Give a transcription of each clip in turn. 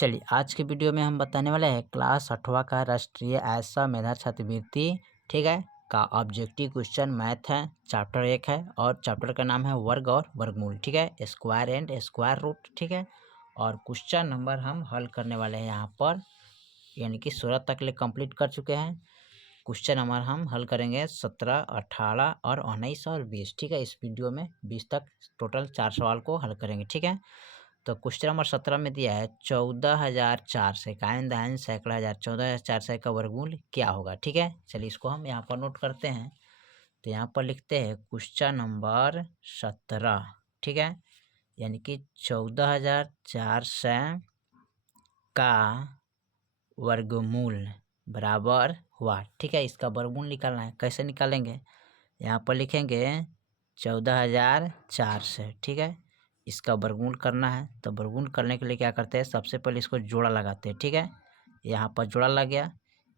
चलिए आज के वीडियो में हम बताने वाले हैं क्लास 8वां का राष्ट्रीय ऐसा मेधा छात्रवृत्ति ठीक है का ऑब्जेक्टिव क्वेश्चन मैथ है। चैप्टर 1 है और चैप्टर का नाम है वर्ग और वर्गमूल। ठीक है, स्क्वायर एंड स्क्वायर रूट। ठीक है, और क्वेश्चन नंबर हम हल करने वाले हैं यहाँ पर, यानी कि 16 तक ले कंप्लीट कर चुके हैं। क्वेश्चन नंबर हम हल करेंगे 17, 18 और 19 और 20। ठीक है, इस वीडियो में 20 तक टोटल 4 सवाल को हल करेंगे। ठीक है, तो क्वेश्चन नंबर 17 में दिया है 14,400 कायन दहन सैकड़ा हजार 14,400 का वर्गमूल क्या होगा। ठीक है, चलिए इसको हम यहाँ पर नोट करते हैं। तो यहाँ पर लिखते हैं क्वेश्चन नंबर 17। ठीक है, यानी कि 14,400 का वर्गमूल बराबर हुआ। ठीक है, इसका वर्गमूल निकालना है। कैसे निकालेंगे, यहाँ पर लिखेंगे 14,400। ठीक है, इसका वर्गमूल करना है। तो वर्गमूल करने के लिए क्या करते हैं, सबसे पहले इसको जोड़ा लगाते हैं। ठीक है, यहाँ पर जोड़ा लग गया,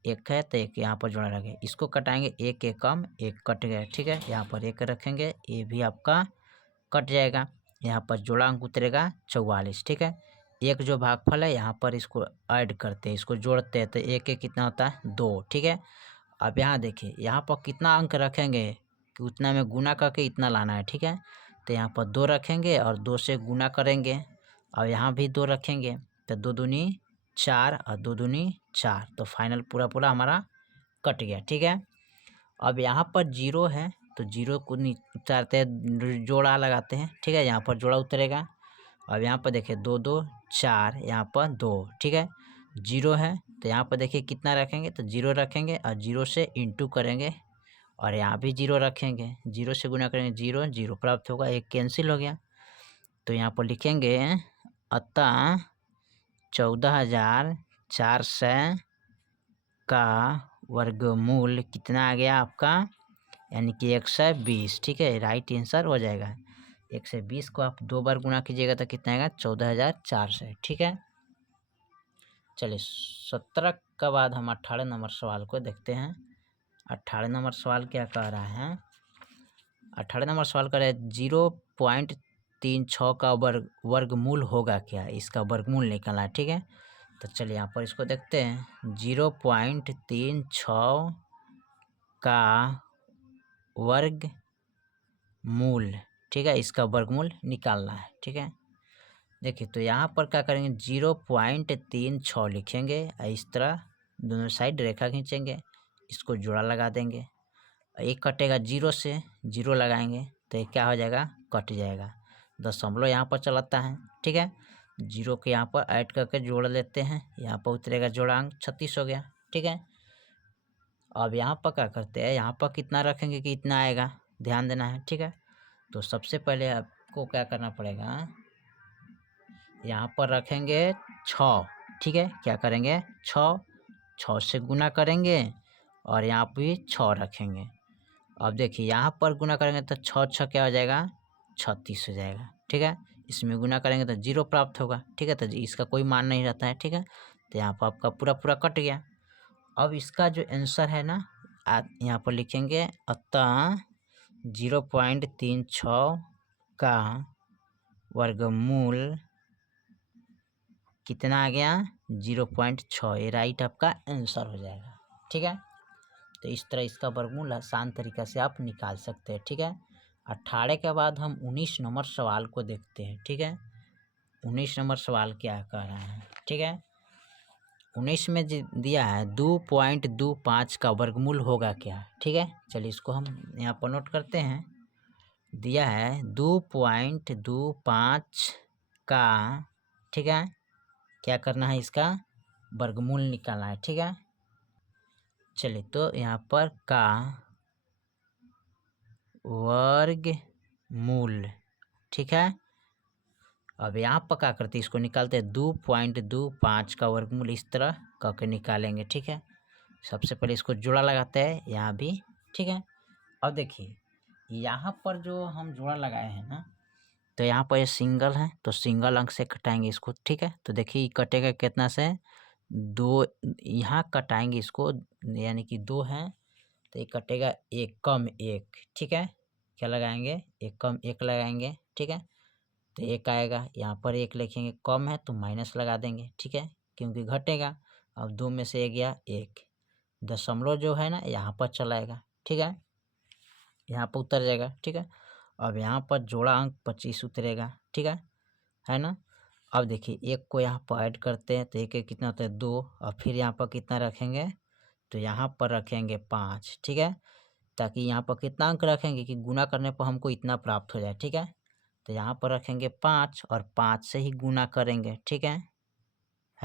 एक है तो एक यहाँ पर जोड़ा लग गया। इसको कटाएंगे, एक एकम एक कट गया। ठीक है, यहाँ पर एक रखेंगे, ये भी आपका कट जाएगा। यहाँ पर जोड़ा अंक उतरेगा 44। ठीक है, एक जो भागफल है यहाँ पर इसको ऐड करते हैं, इसको जोड़ते हैं तो एक एक कितना होता है 2। ठीक है, अब यहाँ देखिए यहाँ पर कितना अंक रखेंगे कि उतना में गुना करके इतना लाना है। ठीक है, तो यहाँ पर 2 रखेंगे और 2 से गुना करेंगे और यहाँ भी 2 रखेंगे तो 2 दूनी 4 और 2 दूनी 4, तो फाइनल पूरा पूरा हमारा कट गया। ठीक है, अब यहाँ पर 0 है तो 0 को उतारते हैं, जोड़ा लगाते हैं। ठीक है, यहाँ पर जोड़ा उतरेगा। अब यहाँ पर देखिए 2 2 4, यहाँ पर 2। ठीक है, 0 है तो यहाँ पर देखिए कितना रखेंगे, तो 0 रखेंगे और 0 से इंटू करेंगे और यहाँ भी 0 रखेंगे, 0 से गुना करेंगे, 0 0 प्राप्त होगा, एक कैंसिल हो गया। तो यहाँ पर लिखेंगे अतः 14,400 का वर्गमूल कितना आ गया आपका, यानी कि 120। ठीक है, राइट आंसर हो जाएगा। 120 को आप 2 बार गुना कीजिएगा तो कितना आएगा 14,400। ठीक है, चलिए 17 के बाद हम 18 नंबर सवाल को देखते हैं। 18 नंबर सवाल क्या कह रहा है, 18 नंबर सवाल कर रहा है 0.36 का वर्गमूल होगा क्या, इसका वर्गमूल निकालना है। ठीक है, तो चलिए यहाँ पर इसको देखते हैं। 0.36 का वर्गमूल, ठीक है, इसका वर्गमूल निकालना है। ठीक है, देखिए तो यहाँ पर क्या करेंगे, 0.36 लिखेंगे, इस तरह दोनों साइड रेखा खींचेंगे, इसको जोड़ा लगा देंगे। एक कटेगा 0 से, 0 लगाएंगे तो ये क्या हो जाएगा, कट जाएगा। दशमलव यहाँ पर चलाता है। ठीक है, 0 के यहाँ पर ऐड करके जोड़ लेते हैं, यहाँ पर उतरेगा जोड़ांक 36 हो गया। ठीक है, अब यहाँ पर क्या करते हैं, यहाँ पर कितना रखेंगे कि इतना आएगा, ध्यान देना है। ठीक है, तो सबसे पहले आपको क्या करना पड़ेगा, यहाँ पर रखेंगे 6। ठीक है, क्या करेंगे 6 से गुना करेंगे और यहाँ भी 6 रखेंगे। अब देखिए यहाँ पर गुना करेंगे तो 6 6 क्या हो जाएगा, 36 हो जाएगा। ठीक है, इसमें गुना करेंगे तो 0 प्राप्त होगा। ठीक है, तो इसका कोई मान नहीं रहता है। ठीक है, तो यहाँ पर आपका पूरा पूरा कट गया। अब इसका जो आंसर है ना, यहाँ पर लिखेंगे अतः 0.36 का वर्गमूल कितना आ गया, 0.6। ये राइट आपका आंसर हो जाएगा। ठीक है, तो इस तरह इसका वर्गमूल आसान तरीका से आप निकाल सकते हैं। ठीक है, 18 के बाद हम 19 नंबर सवाल को देखते हैं। ठीक है, 19 नंबर सवाल क्या कह रहा है। ठीक है, 19 में दिया है 2.25 का वर्गमूल होगा क्या। ठीक है, चलिए इसको हम यहाँ पर नोट करते हैं। दिया है 2.25 का, ठीक है, क्या करना है, इसका वर्गमूल निकालना है। ठीक है, चलिए तो यहाँ पर का वर्गमूल, ठीक है, अब यहाँ पर क्या करते हैं, इसको निकालते हैं 2.25 का वर्गमूल इस तरह करके निकालेंगे। ठीक है, सबसे पहले इसको जोड़ा लगाते हैं यहाँ भी। ठीक है, अब देखिए यहाँ पर जो हम जोड़ा लगाए हैं ना, तो यहाँ पर ये सिंगल है तो सिंगल अंक से कटाएंगे इसको। ठीक है, तो देखिए कटेगा कितना से, 2, यहाँ कटाएंगे इसको, यानी कि 2 है तो ये कटेगा 1 कम 1। ठीक है, क्या लगाएंगे, 1 कम 1 लगाएंगे। ठीक है, तो 1 आएगा। यहाँ पर 1 लिखेंगे, कम है तो माइनस लगा देंगे, ठीक है, क्योंकि घटेगा। अब 2 में से 1 गया 1, दशमलव जो है ना यहाँ पर चलाएगा, ठीक है, यहाँ पर उतर जाएगा, ठीक है। अब यहाँ पर जोड़ा अंक 25 उतरेगा, ठीक है ना। अब देखिए 1 को यहाँ पर ऐड करते हैं तो 1 1 कितना होता है 2, और फिर यहाँ पर कितना रखेंगे, तो यहाँ पर रखेंगे 5, ठीक है, ताकि यहाँ पर कितना अंक रखेंगे कि गुना करने पर हमको इतना प्राप्त हो जाए, ठीक है। तो यहाँ पर रखेंगे 5 और 5 से ही गुना करेंगे, ठीक है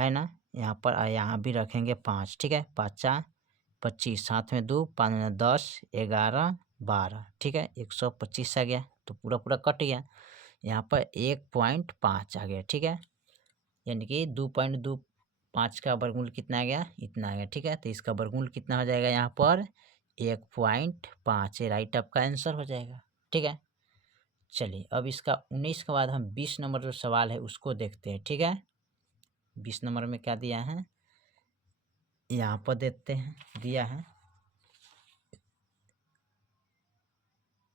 ना। यहाँ पर यहाँ भी रखेंगे 5, ठीक है, 5 4 25, साथ में 2 5 10 11 12, ठीक है, 125 आ गया। तो पूरा पूरा कट गया। यहाँ पर 1.5 आ गया, ठीक है, यानी कि 2.25 का वर्गमूल कितना आ गया, इतना आ गया, ठीक है। तो इसका वर्गमूल कितना हो जाएगा यहाँ पर 1.5, ये राइट आपका आंसर हो जाएगा, ठीक है। चलिए अब इसका 19 के बाद हम 20 नंबर जो सवाल है उसको देखते हैं, ठीक है। 20 नंबर में क्या दिया है, यहाँ पर देखते हैं, दिया है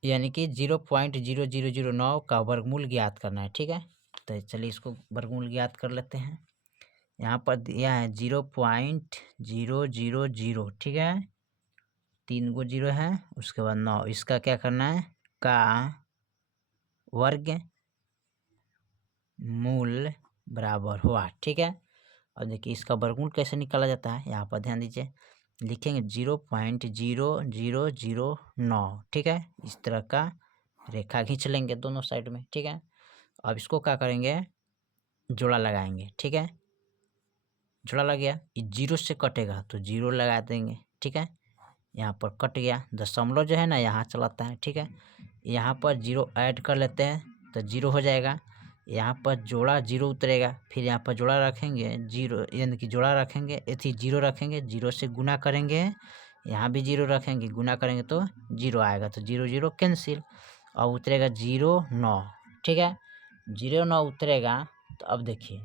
यानी कि 0.0009 का वर्गमूल ज्ञात करना है, ठीक है। तो चलिए इसको वर्गमूल ज्ञात कर लेते हैं। यहाँ पर दिया है 0.000, ठीक है, 3 गो 0 है, उसके बाद 9, इसका क्या करना है, का वर्ग मूल बराबर हुआ, ठीक है। और देखिए इसका वर्गमूल कैसे निकाला जाता है, यहाँ पर ध्यान दीजिए, लिखेंगे 0.0009, ठीक है, इस तरह का रेखा खींच लेंगे दोनों साइड में, ठीक है। अब इसको क्या करेंगे, जोड़ा लगाएंगे, ठीक है, जोड़ा लग गया, ये 0 से कटेगा तो 0 लगा देंगे, ठीक है, यहाँ पर कट गया, दशमलव जो है ना यहाँ चलाता है, ठीक है, यहाँ पर 0 ऐड कर लेते हैं तो 0 हो जाएगा। यहाँ पर जोड़ा 0 उतरेगा, फिर यहाँ पर जोड़ा रखेंगे 0, यानी कि जोड़ा रखेंगे, इथी 0 रखेंगे, 0 से गुना करेंगे, यहाँ भी 0 रखेंगे, गुना करेंगे तो 0 आएगा, तो 0 0 कैंसिल, और उतरेगा 0 9, ठीक है, 0 9 उतरेगा। तो अब देखिए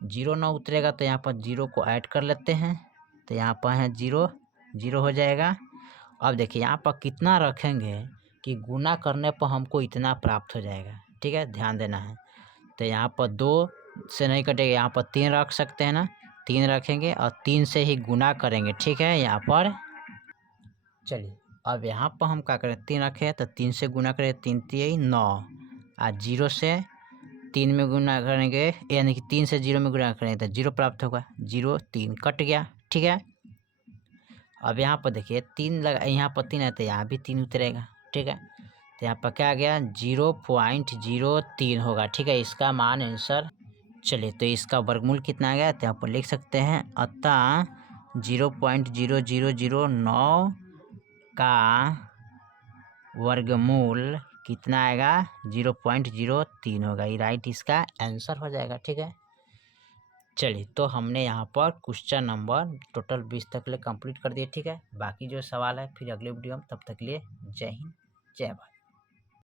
0 9 उतरेगा तो यहाँ पर 0 को ऐड कर लेते हैं, तो यहाँ पर है 0 0 हो जाएगा। अब देखिए यहाँ पर कितना रखेंगे कि गुना करने पर हमको इतना प्राप्त हो जाएगा, ठीक है, ध्यान देना है। तो यहाँ पर 2 से नहीं कटेगा, यहाँ पर 3 रख सकते हैं ना, 3 रखेंगे और 3 से ही गुना करेंगे, ठीक है, यहाँ पर। चलिए अब यहाँ पर हम क्या करें, 3 रखे तो 3 से गुना करें, 3 3 9, और 0 से 3 में गुना करेंगे, यानी कि 3 से 0 में गुना करेंगे तो 0 प्राप्त होगा, 0 3 कट गया, ठीक है। अब यहाँ पर देखिए 3 लगा, यहाँ पर 3 है तो यहाँ भी 3 उतरेगा, ठीक है। तो यहाँ पर क्या आ गया 0.03 होगा, ठीक है, इसका मान आंसर। चलिए तो इसका वर्गमूल कितना आ गया, तो यहाँ पर लिख सकते हैं, अतः 0.0009 का वर्गमूल कितना आएगा 0.03 होगा, ये राइट इसका आंसर हो जाएगा, ठीक है। चलिए तो हमने यहाँ पर क्वेश्चन नंबर टोटल 20 तक के लिए कंप्लीट कर दिए, ठीक है। बाकी जो सवाल है फिर अगले वीडियो में, तब तक के लिए जय हिंद जय भारत।